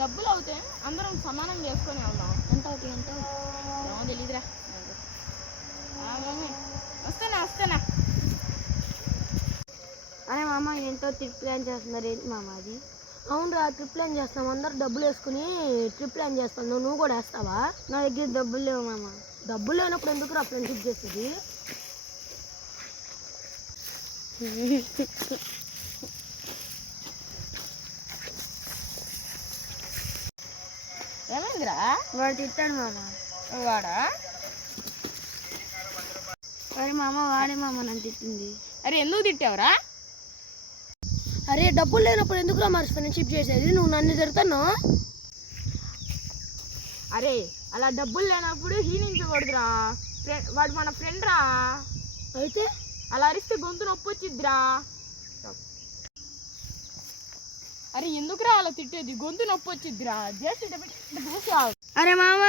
డబ్బులు అవుతాయి అందరం సమానం చేసుకొని వెళ్దాం. ఎంత అవుతాయి ఎంత ఏమో తెలీదురా. వస్తానా. అరే మామ ఏంటో ట్రిప్ ప్లాన్ చేస్తున్నారు ఏంటి మామ అది? అవునురా ట్రిప్ ప్లాన్ చేస్తాం, అందరు డబ్బులు వేసుకుని ట్రిప్ ప్లాన్ చేస్తాం. నువ్వు కూడా వేస్తావా? నా దగ్గర డబ్బులు లేవు మామ. డబ్బులు లేనప్పుడు ఎందుకు రా ఫ్రెండ్షిప్ చేస్తుంది? ఏమైందిరా? వాడు తిట్టాడు మామ. వాడా? అరే మామ వాడే మామ నన్ను తిట్టింది. అరే ఎందుకు తిట్టావురా? అరే డబ్బులు లేనప్పుడు ఎందుకురా మరి ఫ్రెండ్షిప్ చేసేది? నువ్వు నన్ను తిడతాను. అరే అలా డబ్బులు లేనప్పుడు హీనించకూడదురా. వాడు మన ఫ్రెండ్ రా. అయితే అలా అరిస్తే గొంతు నొప్పి వచ్చిద్దిరా. అరే ఎందుకురా అలా తిట్టేది? గొంతు నొప్పి వచ్చిద్దిరా. అరే మామ